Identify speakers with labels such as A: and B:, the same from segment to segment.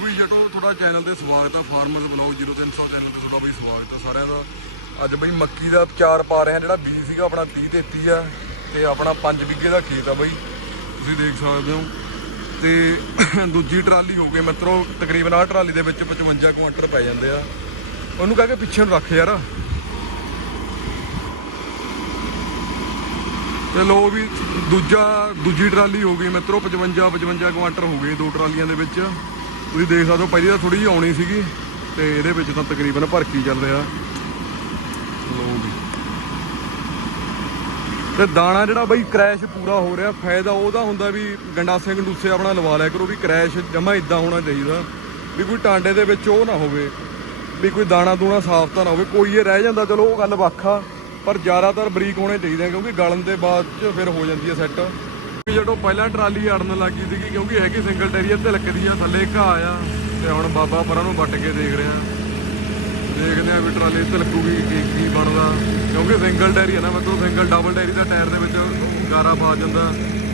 A: ਵੀ ਜਟੋ, ਤੁਹਾਡਾ ਚੈਨਲ ਤੇ ਸਵਾਗਤ ਹੈ ਫਾਰਮਰਸ ਬਲੌਗ 0300 ਚੈਨਲ ਤੇ ਤੁਹਾਡਾ ਬਈ ਸਵਾਗਤ ਆ ਸਾਰਿਆਂ ਦਾ। ਅੱਜ ਬਈ ਮੱਕੀ ਦਾ ਚਾਰ ਪਾ ਰਹੇ ਆ, ਜਿਹੜਾ ਬੀਜ ਸੀਗਾ ਆਪਣਾ 30 33 ਆ, ਤੇ ਆਪਣਾ 5 ਵਿਗੇ ਦਾ ਖੇਤ ਆ ਬਈ। ਤੁਸੀਂ ਦੇਖ ਸਕਦੇ ਹੋ। ਤੇ ਦੂਜੀ ਟਰਾਲੀ ਹੋ ਗਈ ਮਿੱਤਰੋ, ਤਕਰੀਬਨ ਆਹ ਟਰਾਲੀ ਦੇ ਵਿੱਚ 55 ਕੁਆਂਟਲ ਪੈ ਜਾਂਦੇ ਆ। ਉਹਨੂੰ ਕਹਿ ਕੇ ਪਿੱਛੇ ਨੂੰ ਰੱਖ ਯਾਰ। ਤੇ ਲੋ ਵੀ, ਦੂਜਾ, ਦੂਜੀ ਟਰਾਲੀ ਹੋ ਗਈ ਮਿੱਤਰੋ 55 55 ਕੁਆਂਟਲ ਹੋ ਗਏ ਦੋ ਟਰਾਲੀਆਂ ਦੇ ਵਿੱਚ। ਤੁਸੀਂ ਦੇਖ ਸਕਦੇ ਹੋ, ਪਹਿਲੀ ਤਾਂ ਥੋੜੀ ਜਿਹੀ ਆਉਣੀ ਸੀਗੀ ਤੇ ਇਹਦੇ ਵਿੱਚ ਤਾਂ ਤਕਰੀਬਨ ਭਰਕੀ ਚੱਲ ਰਿਹਾ। ਲੋ ਵੀ ਤੇ ਦਾਣਾ ਜਿਹੜਾ ਬਈ ਕ੍ਰੈਸ਼ ਪੂਰਾ ਹੋ ਰਿਹਾ, ਫਾਇਦਾ ਉਹਦਾ ਹੁੰਦਾ ਵੀ ਗੰਡਾਸੇ ਗੰਡੂਸੇ ਆਪਣਾ ਲਵਾ ਲਿਆ ਕਰੋ ਵੀ ਕ੍ਰੈਸ਼ ਜਮਾ ਇਦਾਂ ਹੋਣਾ ਚਾਹੀਦਾ, ਵੀ ਕੋਈ ਟਾਂਡੇ ਦੇ ਵਿੱਚ ਉਹ ਨਾ ਹੋਵੇ, ਵੀ ਕੋਈ ਦਾਣਾ ਦੂਣਾ ਸਾਫ਼ ਤਾਂ ਨਾ ਹੋਵੇ, ਕੋਈ ਇਹ ਰਹਿ ਜਾਂਦਾ, ਚਲੋ ਉਹ ਗੱਲ ਵੱਖ ਆ, ਪਰ ਜ਼ਿਆਦਾਤਰ ਬਰੀਕ ਹੋਣੇ ਚਾਹੀਦੇ ਕਿਉਂਕਿ ਗਲਣ ਦੇ ਬਾਅਦ ਚ ਫਿਰ ਹੋ ਜਾਂਦੀ ਹੈ ਸੈੱਟ ਜਦੋਂ ਪਹਿਲਾਂ ਟਰਾਲੀ ਅੜਨ ਲੱਗੀ ਸੀਗੀ, ਕਿਉਂਕਿ ਹੈਗੀ ਸਿੰਗਲ ਟੈਰੀਆ ਤਿਲਕਦੀ ਆ, ਥੱਲੇ ਘਾਹ ਆ, ਤੇ ਹੁਣ ਬਾਬਾ ਪਰਾਂ ਨੂੰ ਵੱਟ ਕੇ ਦੇਖ ਰਿਹਾ। ਦੇਖਦੇ ਆ ਵੀ ਟਰਾਲੀ ਤਿਲਕੂਗੀ ਕੀ ਕੀ ਬਣਦਾ। ਕਿਉਂਕਿ ਸਿੰਗਲ ਟਾਇਰ ਹੀ ਆ ਨਾ ਮਤਲਬ ਸਿੰਗਲ ਡਬਲ ਟਾਇਰ ਦਾ ਟਾਇਰ ਦੇ ਵਿੱਚ ਗਾਰਾ ਪਾ ਜਾਂਦਾ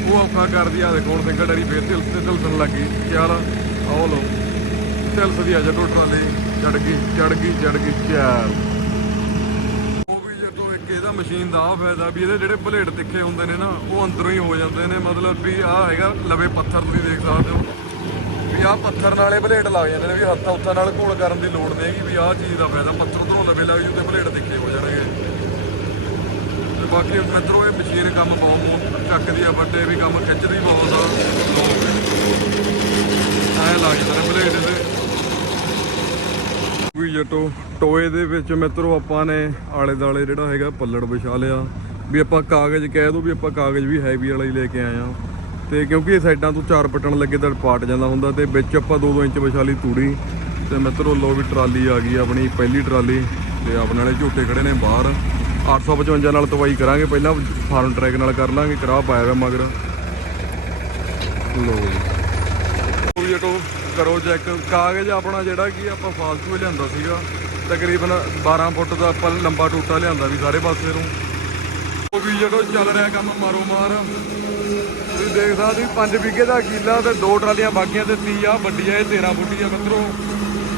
A: ਉਹ ਔਖਾ ਕਰਦੀ ਆ, ਦੇਖੋ ਹੁਣ ਸਿੰਗਲ ਟਾਇਰ ਹੀ ਫੇਰ ਤਿਲ ਤਿਲਸਣ ਲੱਗੀ ਚੱਲ, ਆਓ ਲੋ ਤਿਲਸਦੀ ਆ ਜਦੋਂ ਟਰਾਲੀ ਚੜ ਗਈ ਚੜ ਗਈ ਚੜ ਗਈ ਚਾਰ ਉਹ ਵੀ ਜਦੋਂ ਇੱਕ ਇਹਦਾ ਮਸ਼ੀਨ ਦਾ ਆ ਫਾਇਦਾ ਵੀ ਇਹਦੇ ਜਿਹੜੇ ਭਲੇਟ ਤਿੱਖੇ ਹੁੰਦੇ ਨੇ ਨਾ, ਉਹ ਅੰਦਰੋਂ ਹੀ ਹੋ ਜਾਂਦੇ ਨੇ। ਮਤਲਬ ਵੀ ਆ ਹੈਗਾ ਲਵੇ ਪੱਥਰ, ਤੁਸੀਂ ਦੇਖ ਸਕਦੇ ਹੋ। ਵੀ ਆਹ ਪੱਥਰ ਨਾਲੇ ਬਲੇਡ ਲੱਗ ਜਾਂਦੇ ਨੇ, ਵੀ ਹੱਥਾਂ ਉੱਤਾਂ ਨਾਲ ਘੋਲ ਕਰਨ ਦੀ ਲੋੜ ਨਹੀਂ ਹੈਗੀ ਵੀ ਆਹ ਚੀਜ਼ ਦਾ ਫਾਇਦਾ। ਪੱਥਰ ਤੋਂ ਲਵੇ ਲੱਗ ਜੂ ਤੇ ਬਲੇਡ ਤਿੱਖੇ ਹੋ ਜਾਣਗੇ। ਤੇ ਬਾਕੀ ਮਿੱਤਰੋ, ਇਹ ਮਸ਼ੀਨ ਕੰਮ ਬਹੁਤ ਚੱਕਦੀ ਆ, ਵੱਡੇ ਵੀ ਕੰਮ ਖਿੱਚਦੀ ਬਹੁਤ ਆ। ਐ ਲੱਗ ਜਾਂਦੇ ਨੇ ਬਲੇਡ ਤੇ ਵੀ ਜਟੋ ਟੋਏ ਦੇ ਵਿੱਚ ਮਿੱਤਰੋ ਆਪਾਂ ਨੇ ਆਲੇ ਦਾਲੇ ਜਿਹੜਾ ਹੈਗਾ ਪੱਲੜ ਵਿਛਾ ਲਿਆ। ਵੀ ਆਪਾਂ ਕਾਗਜ਼ ਕਹਿ ਦੋ ਵੀ ਆਪਾਂ ਕਾਗਜ਼ ਵੀ ਹੈਵੀ ਵਾਲਾ ਹੀ ਲੈ ਕੇ ਆਏ ਆ ਤੇ ਕਿਉਂਕਿ ਇਹ ਸਾਈਡਾਂ ਤੋਂ ਚਾਰ ਪੱਟਣ ਲੱਗੇ ਤਾਂ ਪਾਟ ਜਾਂਦਾ ਹੁੰਦਾ ਤੇ ਵਿੱਚ ਆਪਾਂ 2-2 ਇੰਚ ਵਿਛਾ ਲਈ ਤੂੜੀ। ਤੇ ਮਿੱਤਰੋ ਲੋ ਵੀ ਟਰਾਲੀ ਆ ਗਈ ਆਪਣੀ, ਪਹਿਲੀ ਟਰਾਲੀ। ਤੇ ਆਪਣੇ ਵਾਲੇ ਝੋਟੇ ਖੜੇ ਨੇ ਬਾਹਰ। 855 ਨਾਲ ਤਵਾਈ ਕਰਾਂਗੇ, ਪਹਿਲਾਂ ਫਾਰਮ ਟਰੈਕ ਨਾਲ ਕਰ ਲਾਂਗੇ ਕਰਾਹ ਪਾਇਆ ਵਾ ਮਗਰ। ਲੋ ਵੀ ਜਟੋ ਕਰੋ ਚੈੱਕ ਕਾਗਜ਼ ਆਪਣਾ ਜਿਹੜਾ ਕੀ ਆਪਾਂ ਫਾਲਤੂ ਹੀ ਲਿਆਂਦਾ ਸੀਗਾ। ਤਕਰੀਬਨ 12 ਫੁੱਟ ਦਾ ਆਪਾਂ ਲੰਬਾ ਟੂਟਾ ਲਿਆਂਦਾ ਵੀ ਸਾਰੇ ਪਾਸੇ ਨੂੰ। ਉਹ ਵੀ ਜਦੋਂ ਚੱਲ ਰਿਹਾ ਕੰਮ ਮਾਰੋ ਮਾਰ। ਤੁਸੀਂ ਦੇਖ ਸਕਦੇ ਹੋ 5 ਵਿਗੇ ਦਾ ਕੀਲਾ ਤੇ ਦੋ ਟਰਾਲੀਆਂ ਬਾਕੀਆਂ ਤੇ 30 ਆ ਵੱਡੀ ਆ ਇਹ 13 ਫੁੱਟੀ ਆ ਮਿੱਤਰੋ।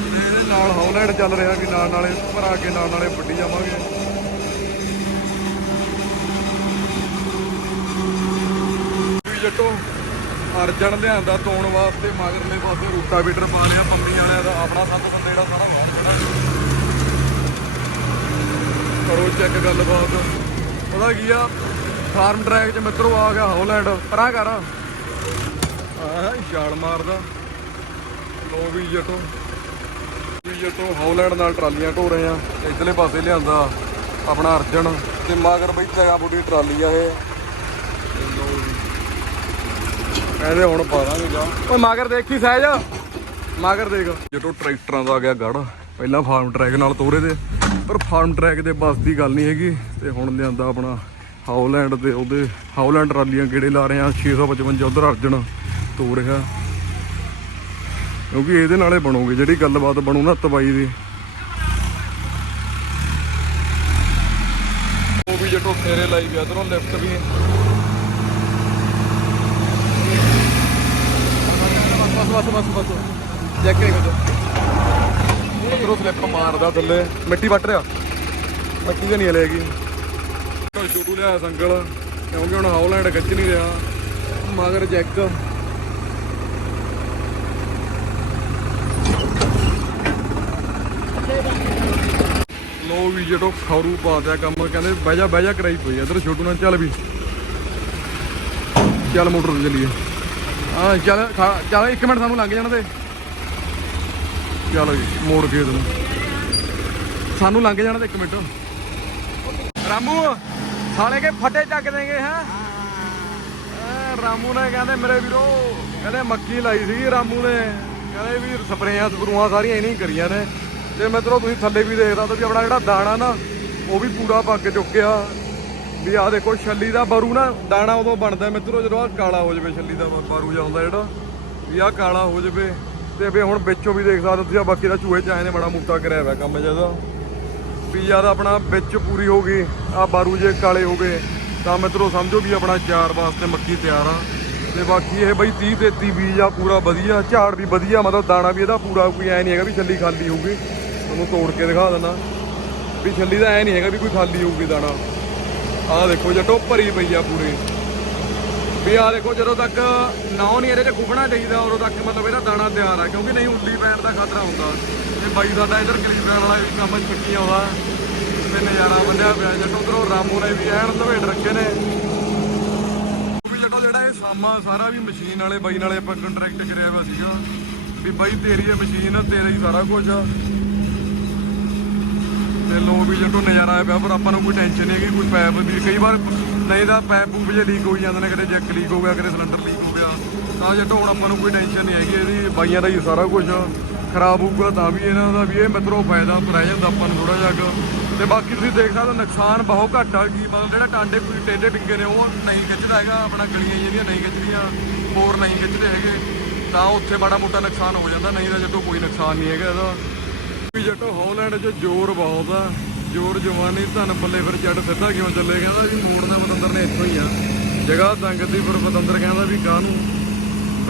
A: ਤੇ ਇਹਦੇ ਨਾਲ ਹੌਲੈਂਡ ਚੱਲ ਰਿਹਾ ਵੀ ਨਾਲ ਨਾਲੇ ਭਰਾ ਕੇ ਨਾਲ ਨਾਲੇ ਵੱਡੀ ਜਾਵਾਂਗੇ। ਵੀ ਜੱਟੋ ਅਰਜਨ ਲਿਆਂਦਾ ਤੋਣ ਵਾਸਤੇ ਮਗਰਲੇ ਪਾਸੇ ਰੂਟਾਵੀਟਰ ਪਾ ਲਿਆ, ਪੰਮੀ ਵਾਲਿਆਂ ਦਾ ਆਪਣਾ ਸੰਦ ਬੰਦੇ ਜਿਹੜਾ ਸਾਰਾ ਬਾਹਰ ਖੜਾ ਕਰੋ ਚੈੱਕ ਗੱਲਬਾਤ। ਉਹਦਾ ਕੀ ਆ? ਫਾਰਮ ਟਰੈਕ 'ਚ ਮਿੱਤਰੋ ਆ ਗਿਆ ਹੌਲੈਂਡ ਪਰਾਂ ਕਰ। ਆਹ, ਛਾਲ ਮਾਰਦਾ। ਲੋ ਵੀ ਜੱਟੋ। ਵੀ ਜੱਟੋ ਹੌਲੈਂਡ ਨਾਲ ਟਰਾਲੀਆਂ ਢੋ ਰਹੇ ਆ। ਇਧਰਲੇ ਪਾਸੇ ਲਿਆਂਦਾ ਆਪਣਾ ਅਰਜਨ। ਤੇ ਮਗਰ ਬਈ ਜਗਾ ਬੁੱਢੀ ਟਰਾਲੀ ਆ ਇਹ ਤੇ ਲਓ ਵੀ। ਕਹਿੰਦੇ ਹੁਣ ਪਾ ਦਾਂਗੇ ਜਾ। ਓਏ ਮਗਰ ਦੇਖੀ ਸਹਿਜ। ਮਗਰ ਦੇਖ। ਜਦੋਂ ਟਰੈਕਟਰਾਂ ਦਾ ਆ ਗਿਆ ਗੜ ਪਹਿਲਾਂ ਫਾਰਮ ਟਰੈਕ ਨਾਲ ਤੋਰੇ ਦੇ ਪਰ ਫਾਰਮ ਟਰੈਕ ਦੇ ਬਸ ਦੀ ਗੱਲ ਨਹੀਂ ਹੈਗੀ। ਤੇ ਹੁਣ ਲਿਆਂਦਾ ਆਪਣਾ ਹਾਉਲੈਂਡ ਤੇ ਉਹਦੇ ਹਾਉਲੈਂਡ ਟਰਾਲੀਆਂ ਕਿਹੜੇ ਲਾ ਰਹੇ ਆ 655 ਉਧਰ ਅਰਜਨ ਤੋ ਰਿਹਾ। ਕਿਉਂਕਿ ਇਹਦੇ ਨਾਲੇ ਬਣੋਗੇ ਜਿਹੜੀ ਗੱਲਬਾਤ ਬਣੂ ਨਾ ਤਬਾਈ ਦੀ। ਉਹ ਵੀ ਜਟੋ ਫੇਰੇ ਲਾਈ ਗਿਆ ਇਧਰੋਂ ਲਿਫਟ ਵੀ ਬਸ ਬਸ ਬਸ ਚੈੱਕ ਨਹੀਂ ਕਰੋ ਮਤਰੋ ਸਲਿੱਪ ਮਾਰਦਾ ਥੱਲੇ। ਮਿੱਟੀ ਵੱਟ ਰਿਹਾ। ਮਿੱਟੀ ਤਾਂ ਨਹੀਂ ਹਲੇਗੀ। ਛੋਟੂ ਲਿਆ ਸੰਗਲ। ਕਿਉਂਕਿ ਹੁਣ ਹਾਉਲੈਂਡ ਖਿੱਚ ਨਹੀਂ ਰਿਹਾ। ਮਗਰ ਜੈਕ। ਲੋ ਵੀ ਜਟੋ ਖੌਰੂ ਪਾ ਦਿਆ ਕੰਮ, ਕਹਿੰਦੇ ਬਹਿ ਜਾ ਬਹਿ ਜਾ ਕਰਾਈ ਪਈ ਇਧਰ ਛੋਟੂ ਨਾਲ ਚੱਲ ਵੀ। ਚੱਲ ਮੋਟਰ ਤੇ ਚੱਲੀਏ। ਹਾਂ, ਚੱਲ, ਖਾ- ਚੱਲ 1 ਮਿੰਟ ਸਾਨੂੰ ਲੰਘ ਜਾਣ ਦੇ। ਚੱਲ ਜੀ, ਮੋੜ ਕੇ ਤੈਨੂੰ ਸਾਨੂੰ ਲੰਘ ਜਾਣ ਦੇ 1 ਮਿੰਟ। ਰਾਮੂ, ਸਾਲੇ ਕੇ ਫੱਟੇ ਚੱਕ ਦੇਂਗੇ, ਹੈ? ਰਾਮੂ ਨੇ ਕਹਿੰਦੇ, ਮੇਰੇ ਵੀਰੋ, ਕਹਿੰਦੇ ਮੱਕੀ ਲਾਈ ਸੀ ਰਾਮੂ ਨੇ। ਕਹਿੰਦੇ ਵੀ ਸਪਰੇਆਂ, ਸਪਰੂਆਂ ਸਾਰੀਆਂ ਇਹਨੇ ਹੀ ਕਰੀਆਂ ਨੇ। ਤੇ ਮਿੱਤਰੋ, ਤੁਸੀਂ ਥੱਲੇ ਵੀ ਦੇਖਦਾ ਤੇ ਵੀ ਆਪਣਾ ਜਿਹੜਾ ਦਾਣਾ ਨਾ, ਉਹ ਵੀ ਪੂਰਾ ਪੱਕ ਚੁੱਕਿਆ। ਵੀ ਆਹ ਦੇਖੋ ਛੱਲੀ ਦਾ ਬਰੂ ਨਾ, ਦਾਣਾ ਉਦੋਂ ਬਣਦਾ ਮਿੱਤਰੋ ਜਦੋਂ ਆਹ ਕਾਲਾ ਹੋ ਜਾਵੇ ਛੱਲੀ ਦਾ ਬਰੂ ਜਾਂਦਾ ਜਿਹੜਾ, ਵੀ ਆਹ ਕਾਲਾ ਹੋ ਜਾਵੇ। ਤੇ ਵੀ ਹੁਣ ਵਿੱਚੋਂ ਵੀ ਦੇਖ ਸਕਦੇ ਹੋ ਤੁਸੀਂ, ਆਹ ਬਾਕੀ ਦਾ ਚੂਹੇ ਚ ਆਏ ਨੇ ਬੜਾ ਮੁੱਕਾ ਕਰਿਆ ਹੋਇਆ ਕੰਮ ਜਿਹਦਾ ਵੀ ਜਦ ਆਪਣਾ ਵਿੱਚ ਪੂਰੀ ਹੋ ਗਈ ਆ ਬਾਰੂ ਜੇ ਕਾਲੇ ਹੋ ਗਏ, ਤਾਂ ਮਿੱਤਰੋ ਸਮਝੋ ਵੀ ਆਪਣਾ ਚਾਰ ਵਾਸਤੇ ਮੱਕੀ ਤਿਆਰ ਆ। ਤੇ ਬਾਕੀ ਇਹ ਬਈ 30 33 ਬੀਜ ਆ, ਪੂਰਾ ਵਧੀਆ, ਝਾੜ ਵੀ ਵਧੀਆ, ਮਤਲਬ ਦਾਣਾ ਵੀ ਇਹਦਾ ਪੂਰਾ, ਕੋਈ ਐ ਨਹੀਂ ਹੈਗਾ ਵੀ ਛੱਲੀ ਖਾਲੀ ਹੋਊਗੀ। ਤੁਹਾਨੂੰ ਤੋੜ ਕੇ ਦਿਖਾ ਦਿੰਦਾ। ਵੀ ਛੱਲੀ ਦਾ ਐ ਨਹੀਂ ਹੈਗਾ ਵੀ ਕੋਈ ਖਾਲੀ ਹੋਊਗੀ ਦਾਣਾ। ਆਹ ਦੇਖੋ ਜੱਟੋ, ਭਰੀ ਪਈ ਆ ਪੂਰੀ। ਵੀ ਆਹ ਦੇਖੋ ਜਦੋਂ ਤੱਕ ਨਾਉ ਨਹੀਂ ਇਹਦੇ ਚ ਕੁੱਬਣਾ ਚਾਹੀਦਾ, ਉਦੋਂ ਤੱਕ ਮਤਲਬ ਇਹਦਾ ਦਾਣਾ ਤਿਆਰ ਆ, ਕਿਉਂਕਿ ਨਹੀਂ ਉੱਲੀ ਪੈਣ ਦਾ ਖਤਰਾ ਹੁੰਦਾ। ਇਹ ਬਾਈ ਸਾਡਾ ਇਧਰ ਕਲੀਬਰਾਂ ਵਾਲਾ ਵੀ ਕੰਮ ਛੁੱਟੀ ਆਉਂਦਾ ਤੇ ਨਜ਼ਾਰਾ ਬੰਦਿਆ ਪਿਆ ਜੱਟੋ, ਉਧਰੋਂ ਰਾਮੂ ਨੇ ਵੀ ਐਨ ਲਵੇਟ ਰੱਖੇ ਨੇ। ਵੀ ਜੱਟੋ ਜਿਹੜਾ ਇਹ ਸਾਮਾ, ਸਾਰਾ ਵੀ ਮਸ਼ੀਨ ਵਾਲੇ, ਬਾਈ ਨਾਲੇ ਆਪਾਂ ਕੰਟਰੈਕਟ ਕਰਿਆ ਹੋਇਆ ਸੀਗਾ। ਵੀ ਬਾਈ ਤੇਰੀ ਇਹ ਮਸ਼ੀਨ, ਤੇਰਾ ਹੀ ਸਾਰਾ ਕੁਝ ਆ। ਤੇ ਲੋ ਵੀ ਜੱਟੋ ਨਜ਼ਾਰਾ ਆਇਆ ਪਿਆ, ਪਰ ਆਪਾਂ ਨੂੰ ਕੋਈ ਟੈਨਸ਼ਨ ਨਹੀਂ ਹੈਗੀ, ਕੋਈ ਪੈਪ ਦੀ ਕਈ ਵਾਰ ਨਹੀਂ ਤਾਂ ਪੈਪ ਪੂਪ ਜੇ ਲੀਕ ਹੋਈ ਜਾਂਦੇ ਨੇ ਕਦੇ ਜੈਕ ਲੀਕ ਹੋ ਗਿਆ ਕਦੇ ਸਿਲੰਡਰ ਲੀਕ ਹੋ ਗਿਆ, ਤਾਂ ਜੱਟੋ ਹੁਣ ਆਪਾਂ ਨੂੰ ਕੋਈ ਟੈਨਸ਼ਨ ਨਹੀਂ ਹੈਗੀ, ਇਹਦੀ ਬਾਈਆਂ ਦਾ ਹੀ ਸਾਰਾ ਕੁਝ ਖਰਾਬ ਹੋਊਗਾ, ਤਾਂ ਵੀ ਇਹਨਾਂ ਦਾ ਵੀ ਇਹ ਮਿੱਤਰੋ ਫਾਇਦਾ ਰਹਿ ਜਾਂਦਾ ਆਪਾਂ ਨੂੰ ਥੋੜਾ ਜਿਹਾ ਕੁ। ਤੇ ਬਾਕੀ ਤੁਸੀਂ ਦੇਖ ਸਕਦੇ ਹੋ, ਨੁਕਸਾਨ ਬਹੁਤ ਘੱਟ ਆ, ਕੀ ਮਤਲਬ ਜਿਹੜਾ ਟਾਂਡੇ ਕੋਈ ਟੇਢੇ ਟਿੰਗੇ ਨੇ, ਉਹ ਨਹੀਂ ਖਿੱਚਦਾ ਹੈਗਾ, ਆਪਣਾ ਗਲੀਆਂ ਜਿਹੜੀਆਂ ਨਹੀਂ ਖਿੱਚਦੀਆਂ, ਹੋਰ ਨਹੀਂ ਖਿੱਚਦੇ ਹੈਗੇ, ਤਾਂ ਉੱਥੇ ਮਾੜਾ ਮੋਟਾ ਨੁਕਸਾਨ ਹੋ ਜਾਂਦਾ, ਨਹੀਂ ਤਾਂ ਜੱਟੋ ਕੋਈ ਨੁਕਸਾਨ ਨਹੀਂ ਹੈਗਾ ਇਹਦਾ ਜੱਟ ਹਾਲੈਂਡ 'ਚ ਜ਼ੋਰ ਬਹੁਤ ਆ। ਜ਼ੋਰ ਜਵਾਨੀ, ਧਨ ਪੱਲੇ ਫਿਰ ਜੱਟ ਸਿੱਧਾ ਕਿਉਂ ਚੱਲੇ? ਕਹਿੰਦਾ ਵੀ ਮੋੜਨਾ ਬਤੰਦਰ ਨੇ ਇੱਥੋਂ ਹੀ ਆ। ਜਗ੍ਹਾ ਤੰਗ ਤੰਗਦੀ ਪਰ ਬਤੰਦਰ ਕਹਿੰਦਾ ਵੀ ਕਾਹ ਨੂੰ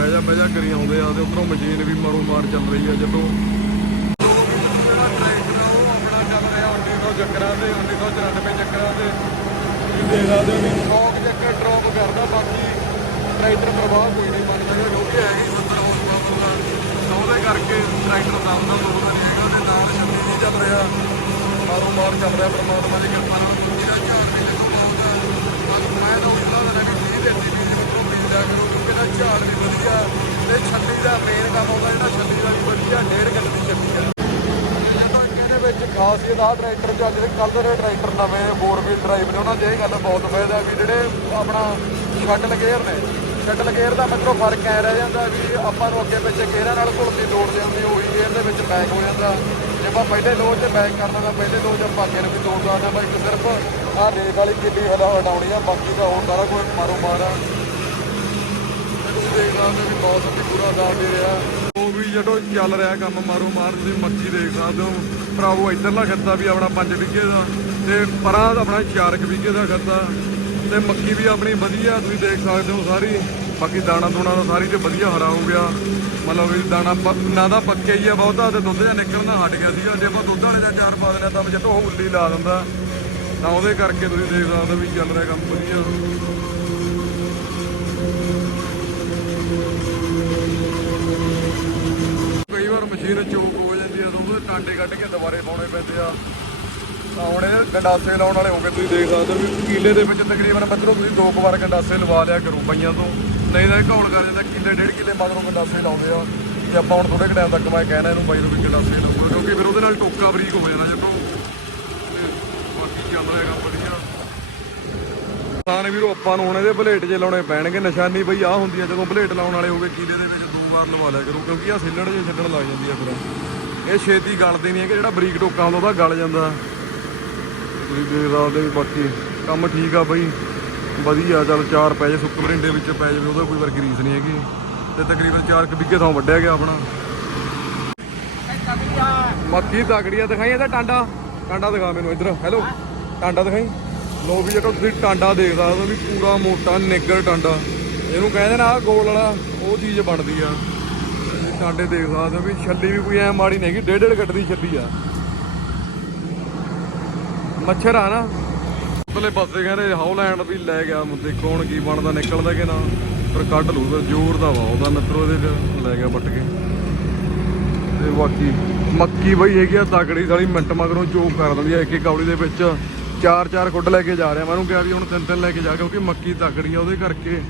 A: ਜਾ ਬਹਿ ਕਰੀ ਆਉਂਦੇ ਆ, ਤੇ ਉੱਪਰੋਂ ਮਸ਼ੀਨ ਵੀ ਮਾਰੋ ਮਾਰ ਚੱਲ ਰਹੀ ਆ ਜਦੋਂ ਟਰੈਕਟਰ ਚੱਲ ਰਿਹਾ 1900 ਚੱਕਰਾਂ ਤੇ 1994 ਚੱਕਰਾਂ ਤੇ ਤੁਸੀਂ ਦੇਖ ਸਕਦੇ ਹੋ ਵੀ 100 ਚੱਕਰ ਡ੍ਰੌਪ ਕਰਦਾ ਬਾਕੀ ਟਰੈਕਟਰ ਪ੍ਰਵਾਹ ਕੋਈ ਨਹੀਂ ਮੰਨਦਾ ਹੈਗਾ ਕਿਉਂਕਿ ਹੈਗੀ 70 ਹਾਰਸ ਪਾਵਰ ਦਾ ਉਹਦੇ ਕਰਕੇ ਟਰੈਕਟਰ ਦਾ ਹੁੰਦਾ ਲੋੜ ਨਹੀਂ ਹੈਗਾ। ਨਾਲ ਛੱਡੀ ਨਹੀਂ ਚੱਲ ਰਿਹਾ ਮਾਰੋ ਚੱਲ ਰਿਹਾ ਪਰਮਾਤਮਾ ਦੀ ਕਿਰਪਾ ਨਾਲ ਜਿਹੜਾ ਝਾੜ ਵੀ ਲੱਗੂਗਾ ਉਹਦਾ ਬਸ ਮੈਂ ਤਾਂ ਉਸਦਾ ਦਾ ਕਿ 30 ਦੇ 30 ਬੀਜ ਵਿੱਚੋਂ ਬੀਜ ਲਿਆ ਕਰੋ ਕਿਉਂਕਿ ਇਹਦਾ ਝਾੜ ਵੀ ਵਧੀਆ ਤੇ ਛੱਡੀ ਦਾ ਮੇਨ ਕੰਮ ਆਉਂਦਾ ਜਿਹੜਾ ਛੱਡੀ ਦਾ ਵੀ ਵਧੀਆ ਡੇਢ ਘੰਟੇ ਦੀ ਛੱਡੀ ਹੈ ਇਹਦੇ ਵਿੱਚ ਖਾਸੀਅਤ ਆ ਟਰੈਕਟਰ ਚ ਅੱਜ ਕੱਲ ਦੇ ਟਰੈਕਟਰ ਨਵੇਂ ਫੋਰ ਵੀਲ ਡਰਾਈਵ ਨੇ ਉਹਨਾਂ 'ਚ ਇਹ ਗੱਲ ਬਹੁਤ ਫਾਇਦਾ ਵੀ ਜਿਹੜੇ ਆਪਣਾ ਸ਼ਟਲ ਗੇਅਰ ਨੇ ਸ਼ਟਲ ਗੇਅਰ ਦਾ ਮਤਲਬ ਫ਼ਰਕ ਐ ਰਹਿ ਜਾਂਦਾ ਵੀ ਆਪਾਂ ਨੂੰ ਅੱਗੇ ਪਿੱਛੇ ਗੇਅਰਾਂ ਨਾਲ ਘੁਲਣ ਦੀ ਲੋੜ ਨਹੀਂ ਹੁੰਦੀ, ਉਹੀ ਗੇਅਰ ਦੇ ਵਿੱਚ ਬੈਕ ਹੋ ਜਾਂਦਾ। ਜੇ ਆਪਾਂ ਪਹਿਲੇ ਲੋਡ 'ਚ ਬੈਕ ਕਰਨਾ ਤਾਂ ਪਹਿਲੇ ਲੋਡ 'ਚ ਆਪਾਂ ਅੱਗੇ ਨੂੰ ਵੀ ਤੋੜ ਸਕਦੇ ਇੱਕ ਸਿਰਫ ਆਹ ਰੇਸ ਵਾਲੀ ਕਿੱਡੀ ਹਲਾ ਹਟਾਉਣੀ ਆ, ਬਾਕੀ ਤਾਂ ਹੋਰ ਸਾਰਾ ਕੁਝ ਮਾਰੋ ਮਾਰ ਆ। ਤੇ ਤੁਸੀਂ ਦੇਖ ਸਕਦੇ ਹੋ ਵੀ ਮੌਸਮ ਵੀ ਪੂਰਾ ਦਾ ਦੇ ਰਿਹਾ। ਉਹ ਵੀ ਜਦੋਂ ਚੱਲ ਰਿਹਾ ਕੰਮ ਮਾਰੋ ਮਾਰ, ਤੁਸੀਂ ਮੱਕੀ ਦੇਖ ਸਕਦੇ ਹੋ। ਭਰਾਵੋ, ਇੱਧਰਲਾ ਖੱਤਾ ਵੀ ਆਪਣਾ 5 ਵਿਗੇ ਦਾ ਤੇ ਪਰਾਂ ਦਾ ਆਪਣਾ 4 ਵਿਗੇ ਦਾ ਖੱਤਾ। ਤੇ ਮੱਕੀ ਵੀ ਆਪਣੀ ਵਧੀਆ, ਤੁਸੀਂ ਦੇਖ ਸਕਦੇ ਹੋ ਸਾਰੀ। ਬਾਕੀ ਦਾਣਾ ਦੂਣਾ ਦਾ ਸਾਰੀ ਤੇ ਵਧੀਆ ਹਰਾ ਹੋ ਗਿਆ। ਮਤਲਬ ਵੀ ਦਾਣਾ ਪ- ਨਾ ਦਾ ਪੱਕੇ ਹੀ ਆ ਬਹੁਤਾ, ਤੇ ਦੁੱਧ ਜਾਂ ਨਿਕਲਣਾ ਹਟ ਗਿਆ ਸੀਗਾ। ਜੇ ਆਪਾਂ ਦੁੱਧ ਵਾਲੇ ਦਾ ਚਾਰ ਪਾ ਦਿੰਦੇ ਤਾਂ ਜਦੋਂ ਉਹ ਉੱਲੀ ਲਾ ਦਿੰਦਾ। ਤਾਂ ਉਹਦੇ ਕਰਕੇ ਤੁਸੀਂ ਦੇਖ ਸਕਦੇ ਹੋ ਵੀ ਚੱਲ ਰਿਹਾ ਕੰਮ ਵਧੀਆ। ਕਈ ਵਾਰ ਮਸ਼ੀਨ ਚੋਕ ਹੋ ਜਾਂਦੀ ਆ ਤਾਂ ਉਹਦੇ ਟਾਂਡੇ ਕੱਢ ਕੇ ਦੁਬਾਰੇ ਪਾਉਣੇ ਪੈਂਦੇ ਆ। ਹੁਣ ਇਹ ਗੰਡਾਸੇ ਲਾਉਣ ਵਾਲੇ ਹੋ ਗਏ ਤੁਸੀਂ ਦੇਖ ਸਕਦੇ ਹੋ ਵੀ ਕਿੱਲੇ ਦੇ ਵਿੱਚ ਤਕਰੀਬਨ ਮਤਲਬ ਤੁਸੀਂ ਦੋ ਕੁ ਵਾਰ ਗੰਡਾਸੇ ਲਵਾ ਲਿਆ ਕਰੋ ਪਈਆਂ ਤੋਂ। ਨਹੀਂ ਤਾਂ ਇਹ ਘੌਲ ਕਰ ਜਾਂਦਾ ਕਿੱਲੇ, ਡੇਢ ਕਿੱਲੇ ਮਗਰੋਂ ਗੰਡਾਸੇ ਲਾਉਂਦੇ ਆ। ਤੇ ਆਪਾਂ ਹੁਣ ਥੋੜੇ ਟਾਈਮ ਤੱਕ ਮੈਂ ਕਹਿਣਾ ਇਹਨੂੰ ਬਾਈ ਨੂੰ ਵੀ ਗੰਡਾਸੇ ਲਾਉਂਗਾ ਕਿਉਂਕਿ ਫਿਰ ਉਹਦੇ ਨਾਲ ਟੋਕਾ ਬਰੀਕ ਹੋ ਜਾਣਾ ਜਦੋਂ ਬਾਕੀ ਚੱਲ ਰਿਹਾ ਕੰਮ ਵਧੀਆ। ਤਾਂ ਵੀਰੋ, ਆਪਾਂ ਨੂੰ ਹੁਣ ਇਹਦੇ ਬਲੇਟ ਜੇ ਲਾਉਣੇ ਪੈਣਗੇ, ਨਿਸ਼ਾਨੀ ਬਈ ਆ ਹੁੰਦੀ ਆ, ਜਦੋਂ ਬਲੇਟ ਲਾਉਣ ਵਾਲੇ ਹੋਵੇ ਕੀਲੇ ਦੇ ਵਿੱਚ ਦੋ ਵਾਰ ਲਵਾ ਲਿਆ ਕਰੋ, ਕਿਉਂਕਿ ਆ ਸਿੱਲੜ ਜੇ ਛੱਡਣ ਲੱਗ ਜਾਂਦੀ ਆ ਫਿਰ। ਇਹ ਛੇਤੀ ਗਲਦੇ ਨਹੀਂ ਹੈ ਕਿ ਜਿਹੜਾ ਬਰੀਕ ਟੋਕਾ ਹੁੰਦਾ, ਉਹਦਾ ਗਲ ਜਾਂਦਾ। ਤੁਸੀਂ ਦੇਖ ਸਕਦੇ ਵੀ ਬਾਕੀ ਕੰਮ ਠੀਕ ਆ ਬਈ। ਵਧੀਆ, ਚੱਲ ਚਾਰ ਪੈ ਜੇ ਸੁੱਕ ਬਰਿੰਡੇ ਵਿੱਚ ਪੈ ਜਾਵੇ, ਉਹਦਾ ਕੋਈ ਵਰਗੀ ਰੀਸ ਨਹੀਂ ਹੈਗੀ। ਤੇ ਤਕਰੀਬਨ 4 ਬਿੱਗੇ ਥਾਂ ਵੱਢਿਆ ਗਿਆ ਆਪਣਾ। ਮੱਕੀ ਤਕੜੀ ਆ ਦਿਖਾਈ ਇਹਦਾ ਟਾਂਡਾ? ਟਾਂਡਾ ਦਿਖਾ ਮੈਨੂੰ ਇੱਧਰ, ਹੈਲੋ। ਟਾਂਡਾ ਦਿਖਾਈ? ਲੋ ਵੀ ਜਿਹੜਾ ਤੁਸੀਂ ਟਾਂਡਾ ਦੇਖ ਸਕਦੇ ਹੋ ਵੀ ਪੂਰਾ ਮੋਟਾ ਨਿੱਗਰ ਟਾਂਡਾ। ਇਹਨੂੰ ਕਹਿੰਦੇ ਨਾ ਆਹ ਗੋਲ ਵਾਲਾ, ਉਹ ਚੀਜ਼ ਬਣਦੀ ਆ। ਤੁਸੀਂ ਟਾਂਡੇ ਦੇਖ ਸਕਦੇ ਹੋ ਵੀ ਛੱਲੀ ਵੀ ਕੋਈ ਐ ਮਾੜੀ ਨਹੀਂ ਹੈਗੀ ਡੇਢ ਡੇਢ ਗੱਟ ਦੀ ਛੱਲੀ ਆ। ਮੱਛਰ ਆ ਨਾ। ਉਤਲੇ ਪਾਸੇ ਕਹਿੰਦੇ ਹੌਲੈਂਡ ਵੀ ਲੈ ਗਿਆ ਦੇਖੋ ਕੌਣ ਕੀ ਬਣਦਾ, ਨਿਕਲਦਾ ਕਿ ਨਾ। ਪਰ ਕੱਢ ਲੂ ਫਿਰ, ਜ਼ੋਰ ਦਾ ਵਾ ਉਹਦਾ ਮਿੱਤਰੋ, ਇਹਦੇ ਲੈ ਗਿਆ ਵੱਟ ਕੇ। ਤੇ ਬਾਕੀ ਮੱਕੀ ਬਈ ਹੈਗੀ ਆ, ਤਕੜੀ ਸਾਲੀ ਮਿੰਟ ਮਗਰੋਂ ਚੋਕ ਕਰ ਦਿੰਦੀ ਆ ਇੱਕ ਇੱਕ ਕੌਲੀ ਦੇ ਵਿੱਚ। ਚਾਰ ਚਾਰ ਖੁੱਡ ਲੈ ਕੇ ਜਾ ਰਿਹਾ, ਮੈਂ ਉਹਨੂੰ ਕਿਹਾ ਵੀ ਹੁਣ ਤਿੰਨ ਤਿੰਨ ਲੈ ਕੇ ਜਾ, ਕਿਉਂਕਿ ਮੱਕੀ ਤਕੜੀ ਆ ਉਹਦੇ ਕਰਕੇ।